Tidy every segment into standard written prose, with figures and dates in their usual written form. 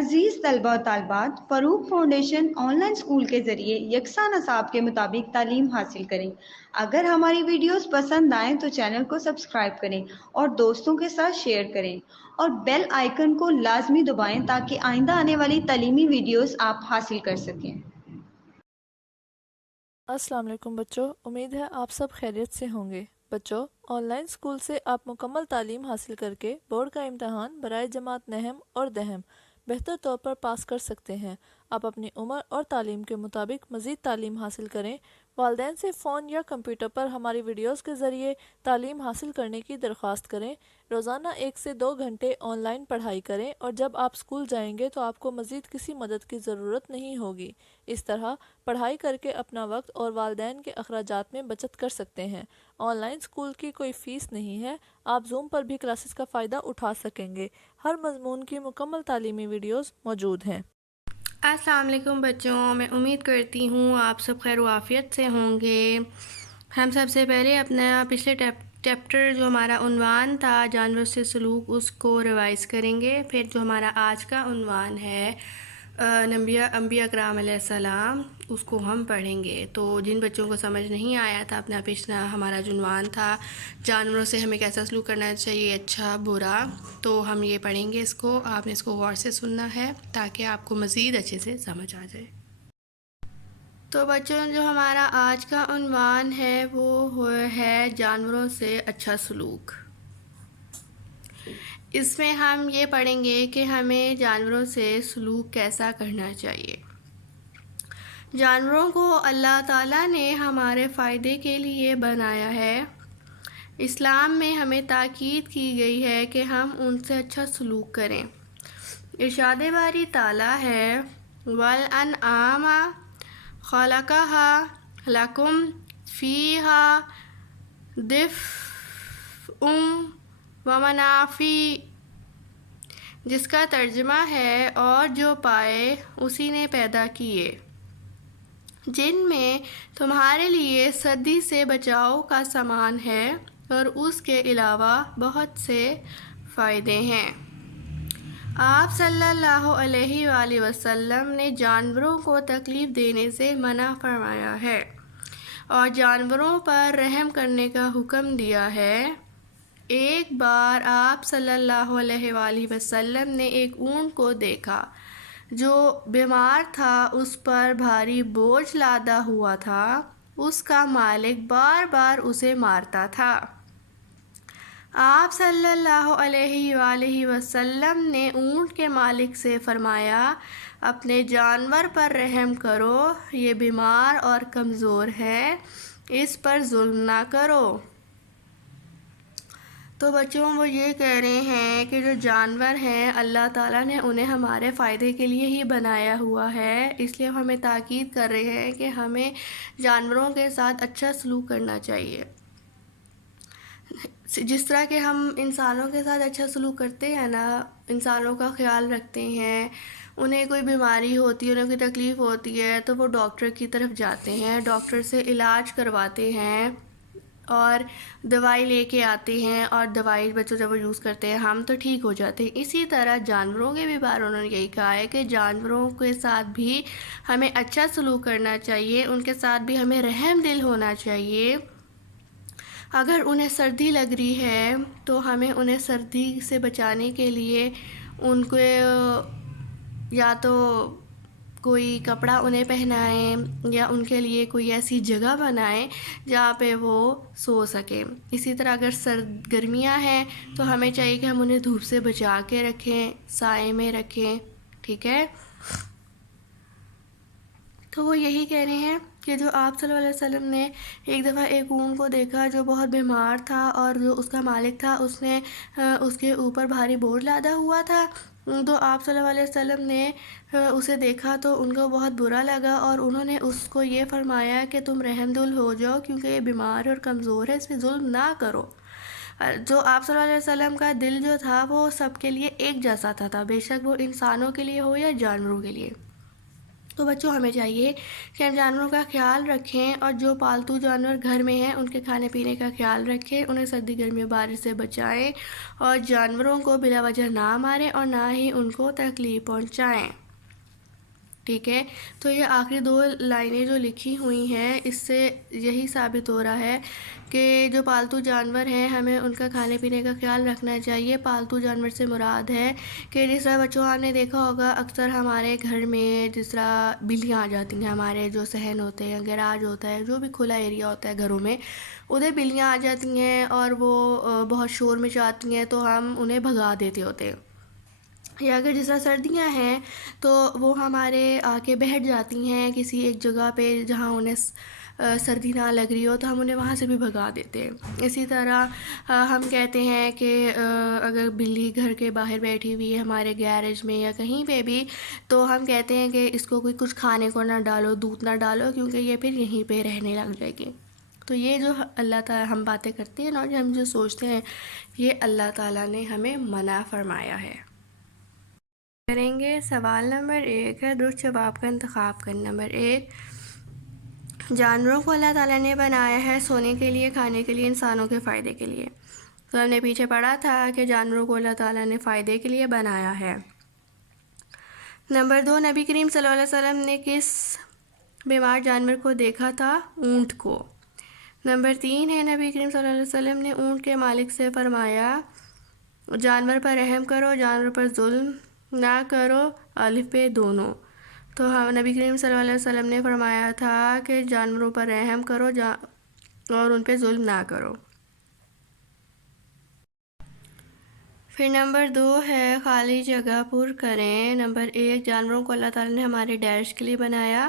عزیز طلبہ و طالبات، فروغ فاؤنڈیشن آن لائن اسکول کے ذریعے یکساں نصاب کے مطابق تعلیم حاصل کریں۔ اگر ہماری ویڈیوز پسند آئیں تو چینل کو سبسکرائب کریں اور دوستوں کے ساتھ شیئر کریں اور بیل آئیکن کو لازمی دبائیں تاکہ آئندہ آنے والی تعلیمی ویڈیوز آپ حاصل کر سکیں۔ السلام علیکم بچوں، امید ہے آپ سب خیریت سے ہوں گے۔ بچوں، آن لائن اسکول سے آپ مکمل تعلیم حاصل کر کے بورڈ کا امتحان برائے جماعت نہم اور دہم بہتر طور پر پاس کر سکتے ہیں۔ آپ اپنی عمر اور تعلیم کے مطابق مزید تعلیم حاصل کریں۔ والدین سے فون یا کمپیوٹر پر ہماری ویڈیوز کے ذریعے تعلیم حاصل کرنے کی درخواست کریں۔ روزانہ 1 سے 2 گھنٹے آن لائن پڑھائی کریں اور جب آپ اسکول جائیں گے تو آپ کو مزید کسی مدد کی ضرورت نہیں ہوگی۔ اس طرح پڑھائی کر کے اپنا وقت اور والدین کے اخراجات میں بچت کر سکتے ہیں۔ آن لائن اسکول کی کوئی فیس نہیں ہے، آپ زوم پر بھی کلاسز کا فائدہ اٹھا سکیں گے۔ ہر مضمون کی مکمل تعلیمی ویڈیوز موجود ہیں۔ السلام علیکم بچوں، میں امید کرتی ہوں آپ سب خیر و عافیت سے ہوں گے۔ ہم سب سے پہلے اپنا پچھلے چیپٹر جو ہمارا عنوان تھا جانوروں سے سلوک، اس کو ریوائز کریں گے۔ پھر جو ہمارا آج کا عنوان ہے انبیاء کرام علیہ السلام، اس کو ہم پڑھیں گے۔ تو جن بچوں کو سمجھ نہیں آیا تھا اپنا پچھلا ہمارا جو عنوان تھا جانوروں سے ہمیں کیسا سلوک کرنا چاہیے، اچھا برا، تو ہم یہ پڑھیں گے اس کو۔ آپ نے اس کو غور سے سننا ہے تاکہ آپ کو مزید اچھے سے سمجھ آ جائے۔ تو بچوں، جو ہمارا آج کا عنوان ہے وہ ہے جانوروں سے اچھا سلوک۔ اس میں ہم یہ پڑھیں گے کہ ہمیں جانوروں سے سلوک کیسا کرنا چاہیے۔ جانوروں کو اللہ تعالیٰ نے ہمارے فائدے کے لیے بنایا ہے۔ اسلام میں ہمیں تاکید کی گئی ہے کہ ہم ان سے اچھا سلوک کریں۔ ارشاد باری تعالیٰ ہے وَالْأَنْعَامَ خَلَقَهَا لَكُمْ فِيهَا دِفْءٌ وَمَنَافِعُ، جس کا ترجمہ ہے اور جو پائے اسی نے پیدا کیے، جن میں تمہارے لیے سردی سے بچاؤ کا سامان ہے اور اس کے علاوہ بہت سے فائدے ہیں۔ آپ صلی اللہ علیہ وآلہ وسلم نے جانوروں کو تکلیف دینے سے منع فرمایا ہے اور جانوروں پر رحم کرنے کا حکم دیا ہے۔ ایک بار آپ صلی اللہ علیہ وآلہ وسلم نے ایک اونٹ کو دیکھا جو بیمار تھا، اس پر بھاری بوجھ لادا ہوا تھا۔ اس کا مالک بار بار اسے مارتا تھا۔ آپ صلی اللہ علیہ وآلہ وسلم نے اونٹ کے مالک سے فرمایا اپنے جانور پر رحم کرو، یہ بیمار اور کمزور ہے، اس پر ظلم نہ کرو۔ تو بچوں، وہ یہ کہہ رہے ہیں کہ جو جانور ہیں اللہ تعالیٰ نے انہیں ہمارے فائدے کے لیے ہی بنایا ہوا ہے، اس لیے ہمیں تاکید کر رہے ہیں کہ ہمیں جانوروں کے ساتھ اچھا سلوک کرنا چاہیے۔ جس طرح کہ ہم انسانوں کے ساتھ اچھا سلوک کرتے ہیں نا، انسانوں کا خیال رکھتے ہیں، انہیں کوئی بیماری ہوتی ہے، انہیں کوئی تکلیف ہوتی ہے تو وہ ڈاکٹر کی طرف جاتے ہیں، ڈاکٹر سے علاج کرواتے ہیں اور دوائی لے کے آتے ہیں، اور دوائی بچوں جب وہ یوز کرتے ہیں ہم تو ٹھیک ہو جاتے ہیں۔ اسی طرح جانوروں کے بھی بارے انہوں نے یہی کہا ہے کہ جانوروں کے ساتھ بھی ہمیں اچھا سلوک کرنا چاہیے، ان کے ساتھ بھی ہمیں رحم دل ہونا چاہیے۔ اگر انہیں سردی لگ رہی ہے تو ہمیں انہیں سردی سے بچانے کے لیے ان کو یا تو کوئی کپڑا انہیں پہنائیں یا ان کے لیے کوئی ایسی جگہ بنائیں جہاں پہ وہ سو سکیں۔ اسی طرح اگر گرمیاں ہیں تو ہمیں چاہیے کہ ہم انہیں دھوپ سے بچا کے رکھیں، سائے میں رکھیں، ٹھیک ہے۔ تو وہ یہی کہہ رہے ہیں کہ جو آپ صلی اللہ علیہ وسلم نے ایک دفعہ ایک اونٹ کو دیکھا جو بہت بیمار تھا اور جو اس کا مالک تھا اس نے اس کے اوپر بھاری بوجھ لادا ہوا تھا، تو آپ صلی اللہ علیہ وسلم نے اسے دیکھا تو ان کو بہت برا لگا اور انہوں نے اس کو یہ فرمایا کہ تم رحم دل ہو جاؤ کیونکہ یہ بیمار اور کمزور ہے، اس پہ ظلم نہ کرو۔ جو آپ صلی اللہ علیہ وسلم کا دل جو تھا وہ سب کے لیے ایک جیسا تھا، بے شک وہ انسانوں کے لیے ہو یا جانوروں کے لیے۔ تو بچوں ہمیں چاہیے کہ ہم جانوروں کا خیال رکھیں، اور جو پالتو جانور گھر میں ہیں ان کے کھانے پینے کا خیال رکھیں، انہیں سردی گرمی بارش سے بچائیں، اور جانوروں کو بلا وجہ نہ ماریں اور نہ ہی ان کو تکلیف پہنچائیں. ٹھیک ہے، تو یہ آخری 2 لائنیں جو لکھی ہوئی ہیں اس سے یہی ثابت ہو رہا ہے کہ جو پالتو جانور ہیں ہمیں ان کا کھانے پینے کا خیال رکھنا چاہیے. پالتو جانور سے مراد ہے کہ جس طرح بچوں آپ نے دیکھا ہوگا اکثر ہمارے گھر میں جس طرح بلیاں آ جاتی ہیں، ہمارے جو صحن ہوتے ہیں، گیراج ہوتا ہے، جو بھی کھلا ایریا ہوتا ہے گھروں میں، ادھر بلیاں آ جاتی ہیں اور وہ بہت شور مچاتی ہیں تو ہم انہیں بھگا دیتے ہوتے ہیں. یا اگر جس طرح سردیاں ہیں تو وہ ہمارے آ کے بیٹھ جاتی ہیں کسی ایک جگہ پہ جہاں انہیں سردی نہ لگ رہی ہو، تو ہم انہیں وہاں سے بھی بھگا دیتے ہیں. اسی طرح ہم کہتے ہیں کہ اگر بلی گھر کے باہر بیٹھی ہوئی ہے ہمارے گیرج میں یا کہیں پہ بھی، تو ہم کہتے ہیں کہ اس کو کوئی کچھ کھانے کو نہ ڈالو، دودھ نہ ڈالو، کیونکہ یہ پھر یہیں پہ رہنے لگ جائے گی. تو یہ جو اللہ تعالیٰ ہم باتیں کرتے ہیں نا، اور ہم جو سوچتے ہیں، یہ اللہ تعالیٰ نے ہمیں منع فرمایا ہے. کریں گے. سوال نمبر 1 ہے، درست جواب کا انتخاب کریں. نمبر 1، جانوروں کو اللہ تعالیٰ نے بنایا ہے سونے کے لیے، کھانے کے لیے، انسانوں کے فائدے کے لیے. تو ہم نے پیچھے پڑھا تھا کہ جانوروں کو اللہ تعالیٰ نے فائدے کے لیے بنایا ہے. نمبر 2، نبی کریم صلی اللہ علیہ وسلم نے کس بیمار جانور کو دیکھا تھا؟ اونٹ کو. نمبر 3 ہے، نبی کریم صلی اللہ علیہ وسلم نے اونٹ کے مالک سے فرمایا جانور پر رحم کرو، جانور پر ظلم نہ کرو، الف بے دونوں. تو نبی کریم صلی اللہ علیہ وسلم نے فرمایا تھا کہ جانوروں پر رحم کرو اور ان پہ ظلم نہ کرو. پھر نمبر 2 ہے، خالی جگہ پر کریں. نمبر 1، جانوروں کو اللہ تعالیٰ نے ہمارے ڈیش کے لیے بنایا،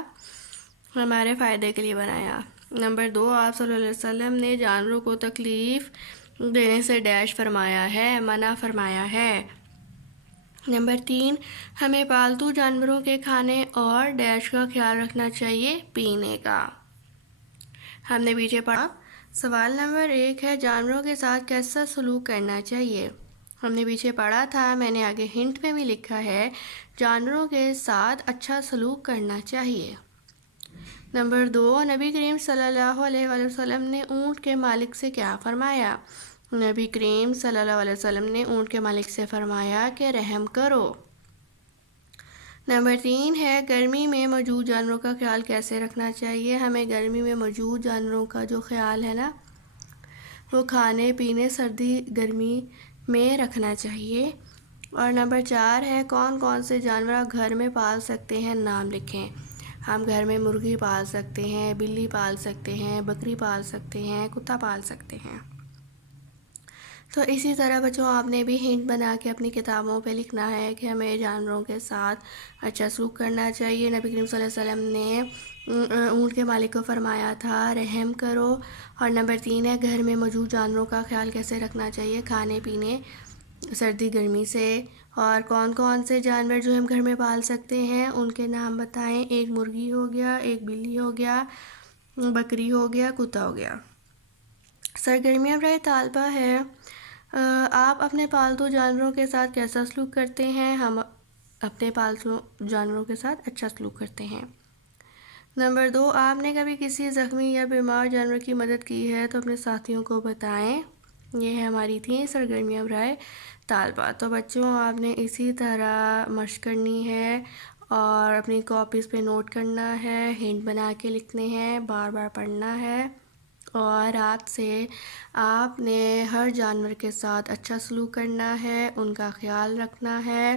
ہمارے فائدے کے لیے بنایا. نمبر 2، آپ صلی اللہ علیہ وسلم نے جانوروں کو تکلیف دینے سے ڈیش فرمایا ہے، منع فرمایا ہے. نمبر 3، ہمیں پالتو جانوروں کے کھانے اور ڈیش کا خیال رکھنا چاہیے، پینے کا. ہم نے پیچھے پڑھا. سوال نمبر 1 ہے، جانوروں کے ساتھ کیسا سلوک کرنا چاہیے؟ ہم نے پیچھے پڑھا تھا، میں نے آگے ہنٹ میں بھی لکھا ہے، جانوروں کے ساتھ اچھا سلوک کرنا چاہیے. نمبر 2، نبی کریم صلی اللہ علیہ وآلہ وسلم نے اونٹ کے مالک سے کیا فرمایا؟ نبی کریم صلی اللہ علیہ وسلم نے اونٹ کے مالک سے فرمایا کہ رحم کرو. نمبر 3 ہے، گرمی میں موجود جانوروں کا خیال کیسے رکھنا چاہیے؟ ہمیں گرمی میں موجود جانوروں کا جو خیال ہے نا، وہ کھانے پینے سردی گرمی میں رکھنا چاہیے. اور نمبر 4 ہے، کون کون سے جانور آپ گھر میں پال سکتے ہیں؟ نام لکھیں. ہم گھر میں مرغی پال سکتے ہیں، بلی پال سکتے ہیں، بکری پال سکتے ہیں، کتا پال سکتے ہیں. تو اسی طرح بچوں آپ نے بھی ہنٹ بنا کے اپنی کتابوں پہ لکھنا ہے کہ ہمیں جانوروں کے ساتھ اچھا سلوک کرنا چاہیے. نبی کریم صلی اللہ علیہ وسلم نے اونٹ کے مالک کو فرمایا تھا رحم کرو. اور نمبر 3 ہے، گھر میں موجود جانوروں کا خیال کیسے رکھنا چاہیے؟ کھانے پینے سردی گرمی سے. اور کون کون سے جانور جو ہم گھر میں پال سکتے ہیں ان کے نام بتائیں. ایک مرغی ہو گیا، ایک بلی ہو گیا، بکری ہو گیا، کتا ہو گیا. سرگرمیاں برائے طالبہ ہے، آپ اپنے پالتو جانوروں کے ساتھ کیسا سلوک کرتے ہیں؟ ہم اپنے پالتو جانوروں کے ساتھ اچھا سلوک کرتے ہیں. نمبر 2، آپ نے کبھی کسی زخمی یا بیمار جانور کی مدد کی ہے تو اپنے ساتھیوں کو بتائیں. یہ ہماری تھیں سرگرمیاں برائے طالبہ. تو بچوں آپ نے اسی طرح مشق کرنی ہے اور اپنی کاپیز پہ نوٹ کرنا ہے، ہنٹ بنا کے لکھنے ہیں، بار بار پڑھنا ہے. اور رات سے آپ نے ہر جانور کے ساتھ اچھا سلوک کرنا ہے، ان کا خیال رکھنا ہے.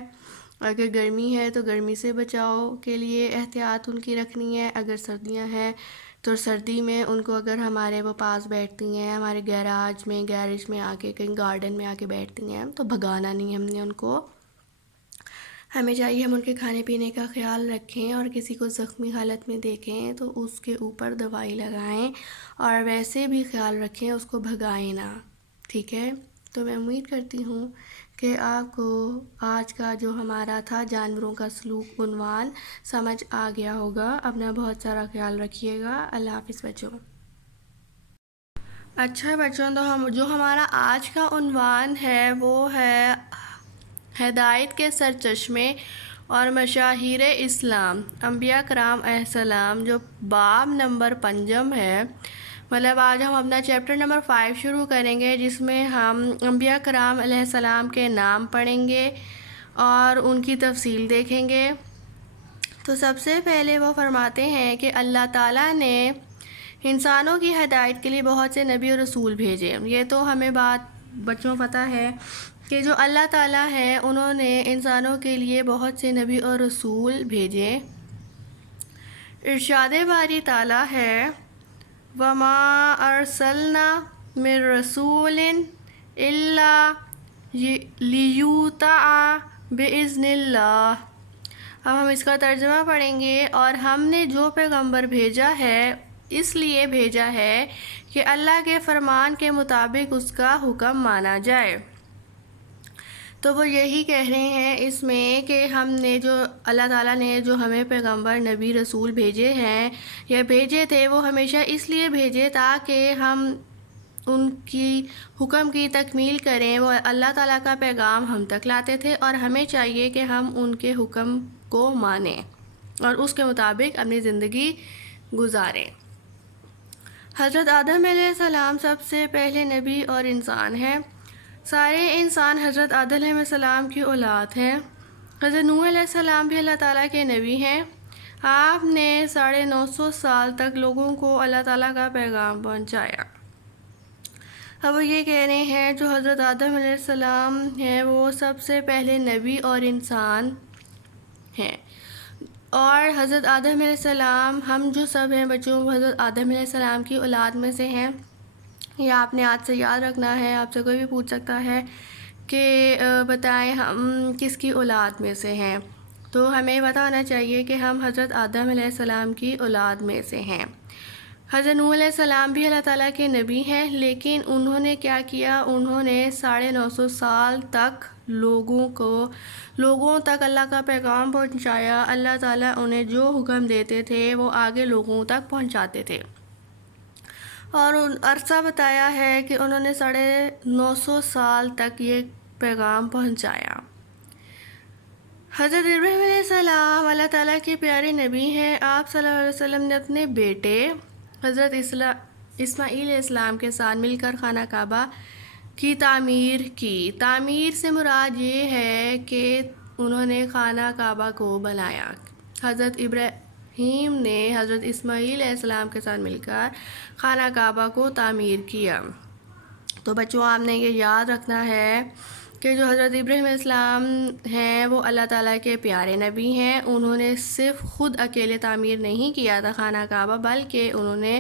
اگر گرمی ہے تو گرمی سے بچاؤ کے لیے احتیاط ان کی رکھنی ہے. اگر سردیاں ہیں تو سردی میں ان کو اگر ہمارے وہ پاس بیٹھتی ہیں، ہمارے گیرج میں آ کے، کہیں گارڈن میں آ کے بیٹھتی ہیں، تو بھگانا نہیں ہم نے ان کو. ہمیں چاہیے ہم ان کے کھانے پینے کا خیال رکھیں، اور کسی کو زخمی حالت میں دیکھیں تو اس کے اوپر دوائی لگائیں، اور ویسے بھی خیال رکھیں اس کو بھگائیں نہ. ٹھیک ہے، تو میں امید کرتی ہوں کہ آپ کو آج کا جو ہمارا تھا جانوروں کا سلوک عنوان سمجھ آ گیا ہوگا. اپنا بہت سارا خیال رکھیے گا. اللہ حافظ بچوں. اچھا بچوں، تو جو ہمارا آج کا عنوان ہے وہ ہے ہدایت کے سرچشمے اور مشاہیر اسلام انبیاء کرام علیہ السلام جو باب نمبر 5 ہے، مطلب آج ہم اپنا چیپٹر نمبر 5 شروع کریں گے، جس میں ہم انبیاء کرام علیہ السلام کے نام پڑھیں گے اور ان کی تفصیل دیکھیں گے۔ تو سب سے پہلے وہ فرماتے ہیں کہ اللہ تعالیٰ نے انسانوں کی ہدایت کے لیے بہت سے نبی اور رسول بھیجے۔ یہ تو ہمیں بات بچوں پتہ ہے کہ جو اللہ تعالیٰ ہیں انہوں نے انسانوں کے لیے بہت سے نبی اور رسول بھیجے۔ ارشاد باری تعالیٰ ہے وَمَا أَرْسَلْنَا مِن رَّسُولٍ إِلَّا لِيُطَاعَ بِإِذْنِ اللَّهِ۔ اب ہم اس کا ترجمہ پڑھیں گے، اور ہم نے جو پیغمبر بھیجا ہے اس لیے بھیجا ہے کہ اللہ کے فرمان کے مطابق اس کا حکم مانا جائے۔ تو وہ یہی کہہ رہے ہیں اس میں کہ ہم نے جو اللہ تعالیٰ نے جو ہمیں پیغمبر نبی رسول بھیجے ہیں یا بھیجے تھے، وہ ہمیشہ اس لیے بھیجے تاکہ ہم ان کی حکم کی تکمیل کریں۔ وہ اللہ تعالیٰ کا پیغام ہم تک لاتے تھے اور ہمیں چاہیے کہ ہم ان کے حکم کو مانیں اور اس کے مطابق اپنی زندگی گزاریں۔ حضرت آدم علیہ السلام سب سے پہلے نبی اور انسان ہیں۔ سارے انسان حضرت آدم علیہ السلام کی اولاد ہیں۔ حضرت نوح علیہ السلام بھی اللہ تعالیٰ کے نبی ہیں۔ آپ نے 950 سال تک لوگوں کو اللہ تعالیٰ کا پیغام پہنچایا۔ اب وہ یہ کہہ رہے ہیں جو حضرت آدم علیہ السلام ہیں وہ سب سے پہلے نبی اور انسان ہیں، اور حضرت آدم علیہ السلام ہم جو سب ہیں بچوں وہ حضرت آدم علیہ السلام کی اولاد میں سے ہیں۔ یہ آپ نے آج سے یاد رکھنا ہے، آپ سے کوئی بھی پوچھ سکتا ہے کہ بتائیں ہم کس کی اولاد میں سے ہیں، تو ہمیں پتہ ہونا چاہیے کہ ہم حضرت آدم علیہ السلام کی اولاد میں سے ہیں۔ حضرت نوح علیہ السلام بھی اللہ تعالیٰ کے نبی ہیں، لیکن انہوں نے کیا کیا، انہوں نے 950 سال تک لوگوں تک اللہ کا پیغام پہنچایا۔ اللہ تعالیٰ انہیں جو حکم دیتے تھے وہ آگے لوگوں تک پہنچاتے تھے، اور عرصہ بتایا ہے کہ انہوں نے 950 سال تک یہ پیغام پہنچایا۔ حضرت ابراہیم علیہ السلام اللہ تعالیٰ کے پیارے نبی ہیں۔ آپ صلی اللہ علیہ وسلم نے اپنے بیٹے حضرت اسماعیل علیہ السلام کے ساتھ مل کر خانہ کعبہ کی تعمیر کی۔ تعمیر سے مراد یہ ہے کہ انہوں نے خانہ کعبہ کو بنایا۔ حضرت ابراہیم نے حضرت اسماعیل علیہ السلام کے ساتھ مل کر خانہ کعبہ کو تعمیر کیا۔ تو بچوں آپ نے یہ یاد رکھنا ہے کہ جو حضرت ابراہیم علیہ السلام ہیں وہ اللہ تعالیٰ کے پیارے نبی ہیں۔ انہوں نے صرف خود اکیلے تعمیر نہیں کیا تھا خانہ کعبہ، بلکہ انہوں نے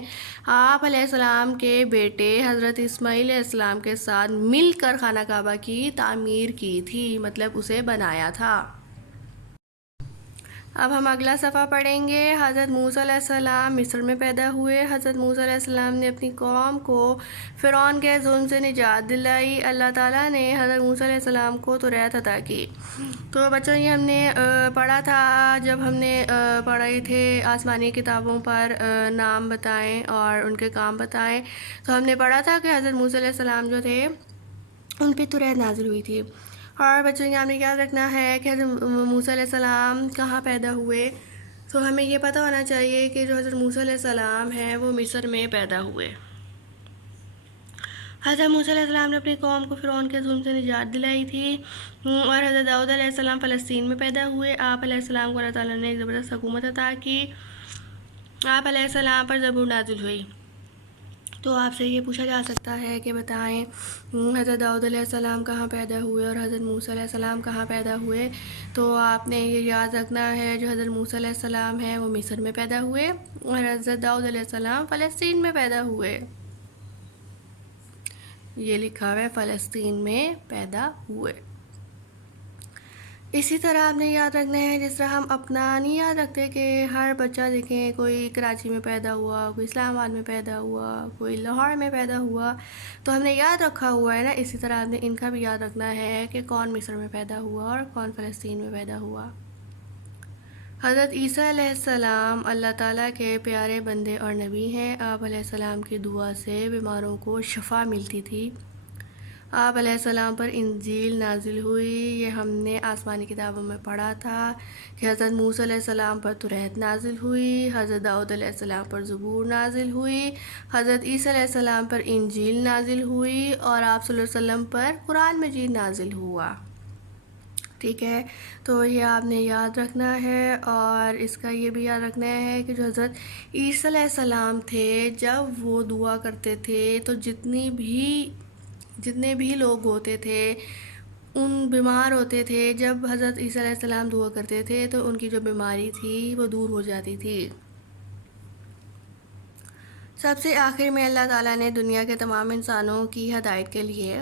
آپ علیہ السلام کے بیٹے حضرت اسماعیل علیہ السلام کے ساتھ مل کر خانہ کعبہ کی تعمیر کی تھی، مطلب اسے بنایا تھا۔ اب ہم اگلا صفحہ پڑھیں گے۔ حضرت موسیٰ علیہ السلام مصر میں پیدا ہوئے۔ حضرت موسیٰ علیہ السلام نے اپنی قوم کو فرعون کے ظلم سے نجات دلائی۔ اللہ تعالیٰ نے حضرت موسیٰ علیہ السلام کو توریت عطا کی۔ تو بچوں یہ ہم نے پڑھا تھا جب ہم نے پڑھے تھے آسمانی کتابوں پر نام بتائیں اور ان کے کام بتائیں، تو ہم نے پڑھا تھا کہ حضرت موسیٰ علیہ السلام جو تھے ان پہ توریت نازل ہوئی تھی۔ اور بچوں یہ ہمیں یاد رکھنا ہے کہ حضرت موسیٰ علیہ السلام کہاں پیدا ہوئے، تو ہمیں یہ پتہ ہونا چاہیے کہ جو حضرت موسیٰ علیہ السلام ہیں وہ مصر میں پیدا ہوئے۔ حضرت موسیٰ علیہ السلام نے اپنی قوم کو فرعون کے ظلم سے نجات دلائی تھی، اور حضرت داؤد علیہ السلام فلسطین میں پیدا ہوئے۔ آپ علیہ السلام کو اللہ تعالیٰ نے ایک زبردست حکومت عطا کی۔ آپ علیہ السلام پر زبور نازل ہوئی۔ تو آپ سے یہ پوچھا جا سکتا ہے کہ بتائیں حضرت داؤد علیہ السلام کہاں پیدا ہوئے اور حضرت موسیٰ علیہ السلام کہاں پیدا ہوئے، تو آپ نے یہ یاد رکھنا ہے جو حضرت موسیٰ علیہ السلام ہیں وہ مصر میں پیدا ہوئے، اور حضرت داؤد علیہ السلام فلسطین میں پیدا ہوئے۔ یہ لکھا ہوا ہے فلسطین میں پیدا ہوئے۔ اسی طرح آپ نے یاد رکھنا ہے، جس طرح ہم اپنا نہیں یاد رکھتے کہ ہر بچہ دیکھیں کوئی کراچی میں پیدا ہوا، کوئی اسلام آباد میں پیدا ہوا، کوئی لاہور میں پیدا ہوا، تو ہم نے یاد رکھا ہوا ہے نا، اسی طرح آپ نے ان کا بھی یاد رکھنا ہے کہ کون مصر میں پیدا ہوا اور کون فلسطین میں پیدا ہوا۔ حضرت عیسیٰ علیہ السلام اللہ تعالیٰ کے پیارے بندے اور نبی ہیں۔ آپ علیہ السلام کی دعا سے بیماروں کو شفا ملتی تھی۔ آپ علیہ السلام پر انجیل نازل ہوئی. یہ ہم نے آسمانی کتابوں میں پڑھا تھا کہ حضرت موسیٰ علیہ السلام پر توریت نازل ہوئی، حضرت داؤد علیہ السلام پر زبور نازل ہوئی، حضرت عیسیٰ علیہ السلام پر انجیل نازل ہوئی، اور آپ صلی اللہ علیہ وسلم پر قرآن مجید نازل ہوا. ٹھیک ہے، تو یہ آپ نے یاد رکھنا ہے. اور اس کا یہ بھی یاد رکھنا ہے کہ جو حضرت عیسیٰ علیہ السلام تھے، جب وہ دعا کرتے تھے تو جتنے بھی لوگ ہوتے تھے ان بیمار ہوتے تھے، جب حضرت عیسیٰ علیہ السلام دعا کرتے تھے تو ان کی جو بیماری تھی وہ دور ہو جاتی تھی. سب سے آخر میں اللہ تعالیٰ نے دنیا کے تمام انسانوں کی ہدایت کے لیے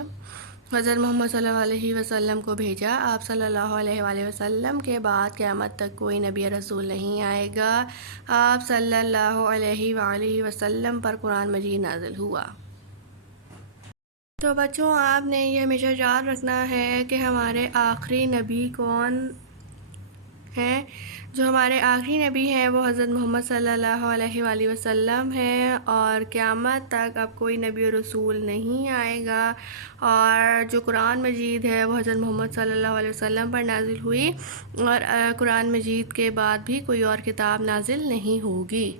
حضرت محمد صلی اللہ علیہ وسلم کو بھیجا. آپ صلی اللہ علیہ وآلہ وسلم کے بعد قیامت تک کوئی نبی رسول نہیں آئے گا. آپ صلی اللہ علیہ وآلہ وسلم پر قرآن مجید نازل ہوا. تو بچوں، آپ نے یہ ہمیشہ یاد رکھنا ہے کہ ہمارے آخری نبی کون ہیں. جو ہمارے آخری نبی ہیں وہ حضرت محمد صلی اللہ علیہ وآلہ وسلم ہیں، اور قیامت تک اب کوئی نبی و رسول نہیں آئے گا. اور جو قرآن مجید ہے وہ حضرت محمد صلی اللہ علیہ وسلم پر نازل ہوئی، اور قرآن مجید کے بعد بھی کوئی اور کتاب نازل نہیں ہوگی.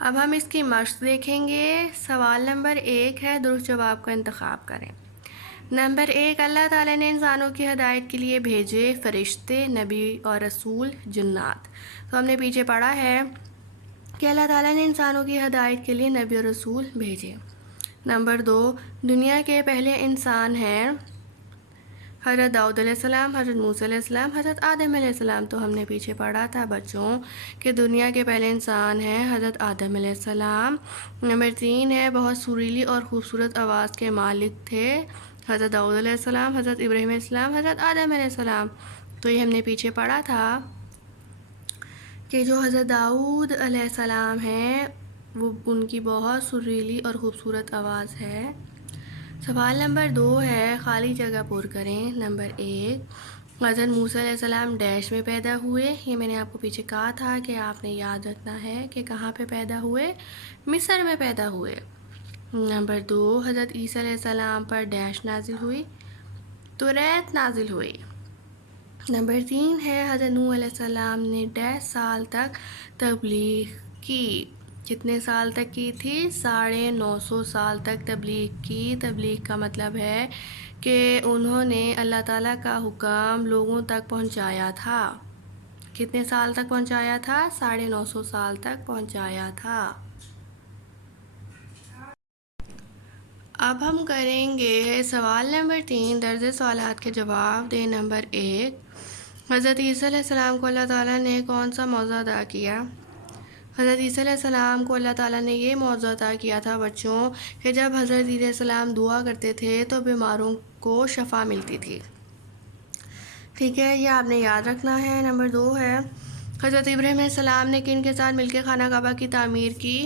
اب ہم اس کی مشق دیکھیں گے. سوال نمبر 1 ہے، درست جواب کا انتخاب کریں. نمبر 1، اللہ تعالیٰ نے انسانوں کی ہدایت کے لیے بھیجے فرشتے، نبی اور رسول، جنات. تو ہم نے پیچھے پڑھا ہے کہ اللہ تعالیٰ نے انسانوں کی ہدایت کے لیے نبی اور رسول بھیجے. نمبر 2، دنیا کے پہلے انسان ہیں حضرت داؤد علیہ السلام، حضرت موسیٰ علیہ السلام، حضرت آدم علیہ السلام. تو ہم نے پیچھے پڑھا تھا بچوں کہ دنیا کے پہلے انسان ہیں حضرت آدم علیہ السلام. نمبر 3 ہے، بہت سریلی اور خوبصورت آواز کے مالک تھے حضرت داؤد علیہ السلام، حضرت ابراہیم علیہ السلام، حضرت آدم علیہ السلام. تو یہ ہم نے پیچھے پڑھا تھا کہ جو حضرت داؤد علیہ السلام ہیں وہ ان کی بہت سریلی اور خوبصورت آواز ہے. سوال نمبر 2 ہے، خالی جگہ پر کریں. نمبر 1، حضرت موسیٰ علیہ السلام ڈیش میں پیدا ہوئے. یہ میں نے آپ کو پیچھے کہا تھا کہ آپ نے یاد رکھنا ہے کہ کہاں پہ پیدا ہوئے، مصر میں پیدا ہوئے. نمبر 2، حضرت عیسیٰ علیہ السلام پر ڈیش نازل ہوئی، توریت نازل ہوئی. نمبر 3 ہے، حضرت نوح علیہ السلام نے 1.5 سال تک تبلیغ کی. کتنے سال تک کی تھی؟ 950 سال تک تبلیغ کی. تبلیغ کا مطلب ہے کہ انہوں نے اللہ تعالیٰ کا حکم لوگوں تک پہنچایا تھا. کتنے سال تک پہنچایا تھا؟ 950 سال تک پہنچایا تھا. اب ہم کریں گے سوال نمبر 3، درج سوالات کے جواب دیں. نمبر 1، حضرت عیسیٰ علیہ السلام کو اللہ تعالیٰ نے کون سا موضوع عطا کیا؟ حضرت عیسیٰ علیہ السلام کو اللہ تعالیٰ نے یہ موضوع عطا کیا تھا بچوں کہ جب حضرت عیسیٰ علیہ السلام دعا کرتے تھے تو بیماروں کو شفا ملتی تھی. ٹھیک ہے، یہ آپ نے یاد رکھنا ہے. نمبر 2 ہے، حضرت ابراہیم علیہ السلام نے کن کے ساتھ مل کے خانہ کعبہ کی تعمیر کی؟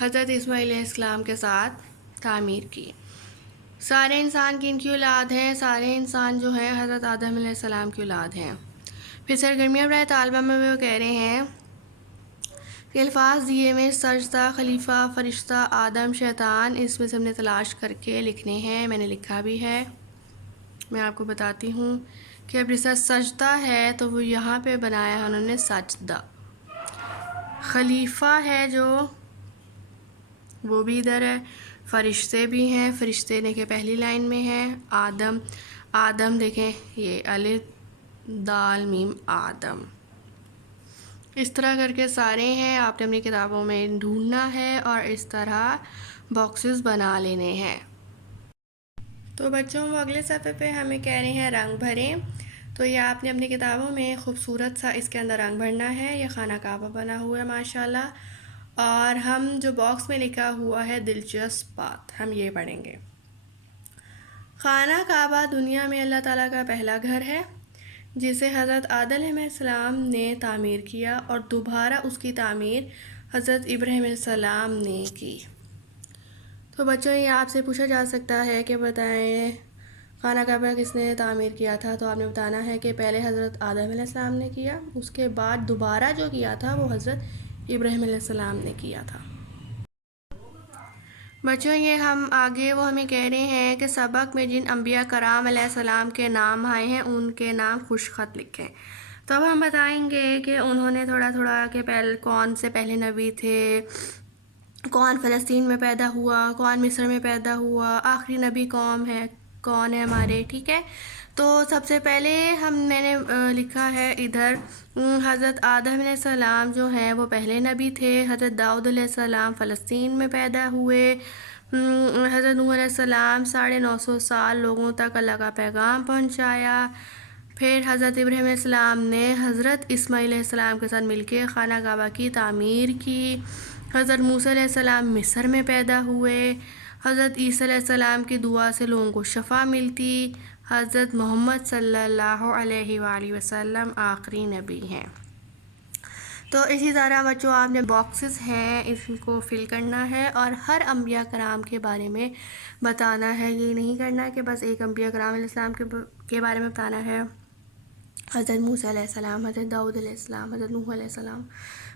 حضرت اسماعیل علیہ السلام کے ساتھ تعمیر کی. سارے انسان کن کی اولاد ہیں؟ سارے انسان جو ہیں حضرت آدم علیہ السلام کی اولاد ہیں. پھر سرگرمیاں برائے طالبہ میں وہ کہہ رہے ہیں کہ الفاظ دیے میں سجدہ، خلیفہ، فرشتہ، آدم، شیطان، اس میں سے ہم نے تلاش کر کے لکھنے ہیں. میں نے لکھا بھی ہے، میں آپ کو بتاتی ہوں کہ اب جیسا سجدہ ہے تو وہ یہاں پہ بنایا ہے انہوں نے سجدہ. خلیفہ ہے جو وہ بھی ادھر ہے. فرشتے بھی ہیں، فرشتے دیکھیں پہلی لائن میں ہیں. آدم دیکھیں یہ الف دال میم آدم. اس طرح کر کے سارے ہیں، آپ نے اپنی کتابوں میں ڈھونڈنا ہے اور اس طرح باکسز بنا لینے ہیں. تو بچوں وہ اگلے صفحے پہ ہمیں کہہ رہے ہیں رنگ بھریں. تو یہ آپ نے اپنی کتابوں میں خوبصورت سا اس کے اندر رنگ بھرنا ہے. یہ خانہ کعبہ بنا ہوا ہے ماشاءاللہ، اور ہم جو باکس میں لکھا ہوا ہے دلچسپ بات ہم یہ پڑھیں گے. خانہ کعبہ دنیا میں اللہ تعالیٰ کا پہلا گھر ہے جسے حضرت آدم علیہ السلام نے تعمیر کیا، اور دوبارہ اس کی تعمیر حضرت ابراہیم علیہ السلام نے کی. تو بچوں یہ آپ سے پوچھا جا سکتا ہے کہ بتائیں خانہ کعبہ کس نے تعمیر کیا تھا؟ تو آپ نے بتانا ہے کہ پہلے حضرت آدم علیہ السلام نے کیا، اس کے بعد دوبارہ جو کیا تھا وہ حضرت ابراہیم علیہ السلام نے کیا تھا. بچوں یہ ہم آگے وہ ہمیں کہہ رہے ہیں کہ سبق میں جن انبیاء کرام علیہ السلام کے نام آئے ہیں ان کے نام خوش خط لکھیں. تو اب ہم بتائیں گے کہ انہوں نے تھوڑا تھوڑا کہ کون سے پہلے نبی تھے، کون فلسطین میں پیدا ہوا، کون مصر میں پیدا ہوا، آخری نبی کون ہے ہمارے. ٹھیک ہے، تو سب سے پہلے میں نے لکھا ہے ادھر حضرت آدم علیہ السلام جو ہیں وہ پہلے نبی تھے. حضرت داؤد علیہ السلام فلسطین میں پیدا ہوئے. حضرت نوح علیہ السلام 950 سال لوگوں تک اللہ کا پیغام پہنچایا. پھر حضرت ابراہیم علیہ السلام نے حضرت اسماعیل علیہ السلام کے ساتھ مل کے خانہ کعبہ کی تعمیر کی. حضرت موسیٰ علیہ السلام مصر میں پیدا ہوئے. حضرت عیسیٰ علیہ السلام کی دعا سے لوگوں کو شفا ملتی. حضرت محمد صلی اللہ علیہ وآلہ وسلم آخری نبی ہیں. تو اسی طرح بچوں آپ نے باکسز ہیں اس کو فل کرنا ہے اور ہر انبیاء کرام کے بارے میں بتانا ہے. یہ نہیں کرنا کہ بس ایک انبیاء کرام علیہ السلام کے بارے میں بتانا ہے. حضرت موسیٰ علیہ السلام، حضرت داؤد علیہ السلام، حضرت نوح علیہ السلام،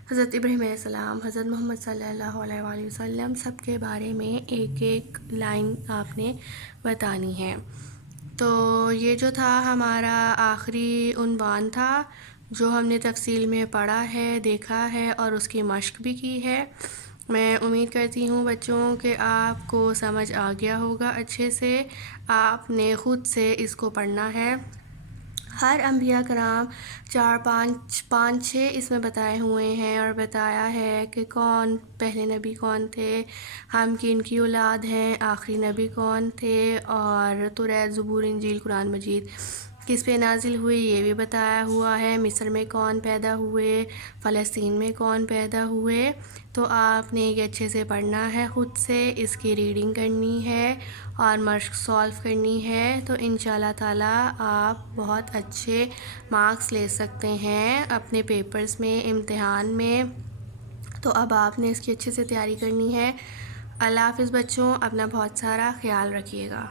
حضرت ابراہیم علیہ السلام، حضرت محمد صلی اللہ علیہ وآلہ وسلم، سب کے بارے میں ایک ایک لائن آپ نے بتانی ہے. تو یہ جو تھا ہمارا آخری عنوان تھا جو ہم نے تفصیل میں پڑھا ہے، دیکھا ہے اور اس کی مشق بھی کی ہے. میں امید کرتی ہوں بچوں کہ آپ کو سمجھ آ گیا ہوگا اچھے سے. آپ نے خود سے اس کو پڑھنا ہے. ہر انبیاء کرام 4 5 اس میں بتائے ہوئے ہیں اور بتایا ہے کہ کون پہلے نبی کون تھے، ہم کن کی اولاد ہیں، آخری نبی کون تھے، اور توریت، زبور، انجیل، قرآن مجید کس پہ نازل ہوئی یہ بھی بتایا ہوا ہے. مصر میں کون پیدا ہوئے، فلسطین میں کون پیدا ہوئے. تو آپ نے یہ اچھے سے پڑھنا ہے، خود سے اس کی ریڈنگ کرنی ہے اور مشق سالو کرنی ہے. تو انشاءاللہ تعالیٰ آپ بہت اچھے مارکس لے سکتے ہیں اپنے پیپرز میں، امتحان میں. تو اب آپ نے اس کی اچھے سے تیاری کرنی ہے. اللہ حافظ بچوں، اپنا بہت سارا خیال رکھیے گا.